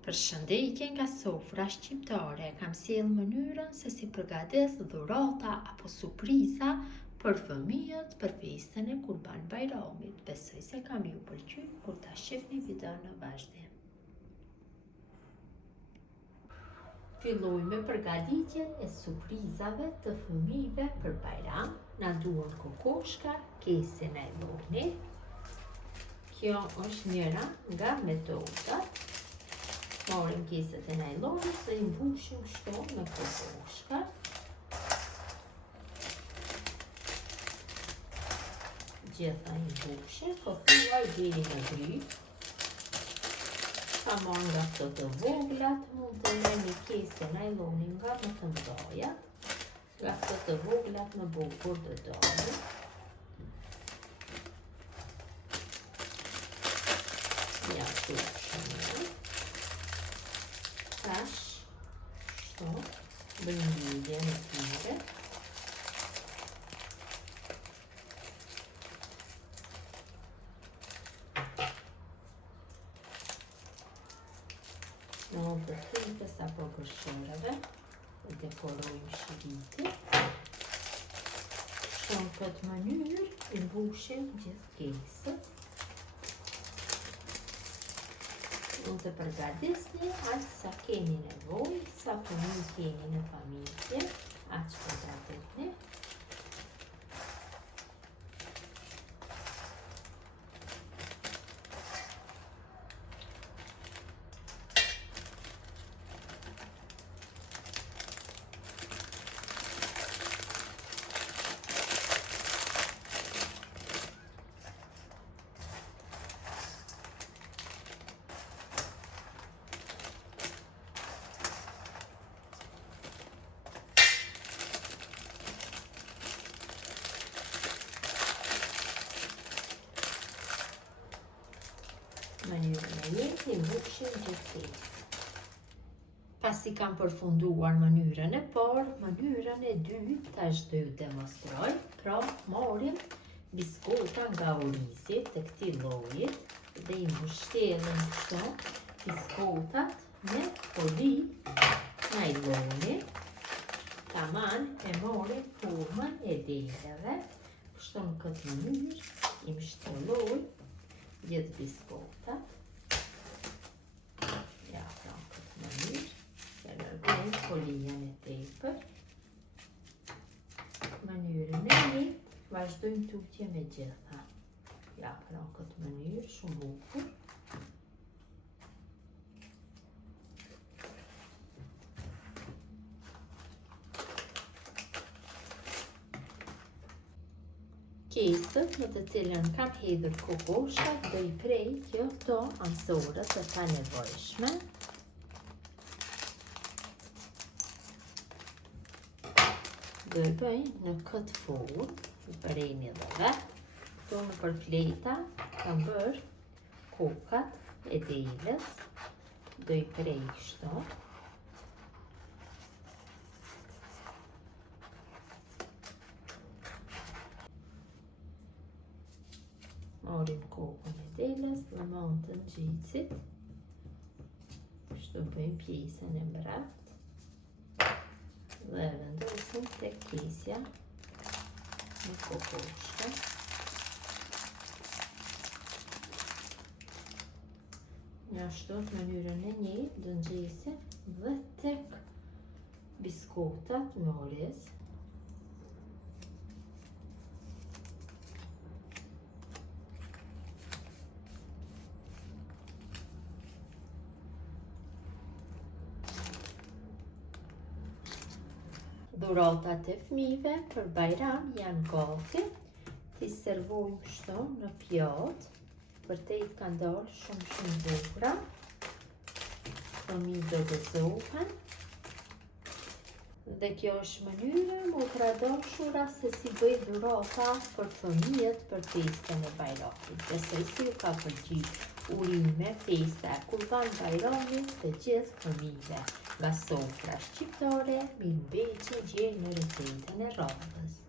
Përshëndetje nga sofra shqiptare, kam sjellë mënyrën se si përgatis dhurata apo surpriza për fëmijët për festën e Kurban Bayramit. Besoj se kam ju pëlqyer kur ta shihni videon në vazhdim. Filloj me përgatitjen e surprizave të fëmijëve për Bayram. Na duan kokoshka, kese najloni. Kjo është njëra nga metodat. Marrim keset e najlonit dhe i mbushim kështu me kokoshka. Gjitha i mbushim, pothuaj deri në gryq. Ka marrë nga këto të voglat, mund të merrni kese najloni nga më të mëdhajat. Nga këto të voglat në bukur të doni. Ja shumë. Tash, kështu, bëjmë lidhje në tyre. Në opërtritës apo gërshërëve, e dekorojmë shiritin. Kështu në këtë mënyrë, i mbushim gjithë kesët. Mund të përgatisni aq sa keni nevojë, sa fëmijë keni në familje, aq përgatitni. Mënyrën e njëjtë i mbushim gjithë kesë. Pasi kam përfunduar mënyrën e parë, mënyrën e dytë tash do ju demonstroj. Pra, marrim biskota nga orizi të këtij lloji dhe i mbështellim këto biskotat me foli najloni. Taman e marrim formën e deleve. Kështu në këtë mënyrë i mbështelloj gjithë biskotat. Ja, pra në këtë mënyrë, se lërgojmë folijen e tepër. Mënyrën e njëjtë, vazhdojmë tutje me gjitha. Ja, pra në këtë mënyrë, shumë bukur. Kesët në të cilën kam hedhur kokoshat do i prej këto ansorët të panevojshme. Do i bëj në këtë formë, i përreni dhe vetë. Këto në përpleta kam bërë kokat e deles. Do i prej kështu. Marrim kokën e deles, lëmon të nxitsit. Kështu bëjmë pjesën e mbraptë. Dhe vendosim tek kesja me kokoshka. Në ashtu në mënyrën e njëjtë do nxjesim dhe tek biskotat me oriz. Dhuratat e fëmijëve për Bayram janë gati. Ti servojmë kështu në pjatë. Vërtet kanë dalë shumë bukura. Fëmijët do gëzohen. Dhe kjo është mënyra më të radhshura se si bëj dhurata për fëmijët për festën e Bayramit. Besoj se ju ka pëlqyer. Urime festa e Kurban Bayramit të gjithë fëmijëve. Nga sofra shqiptare, mirëmbëjtje gjerë në recetën e radhës.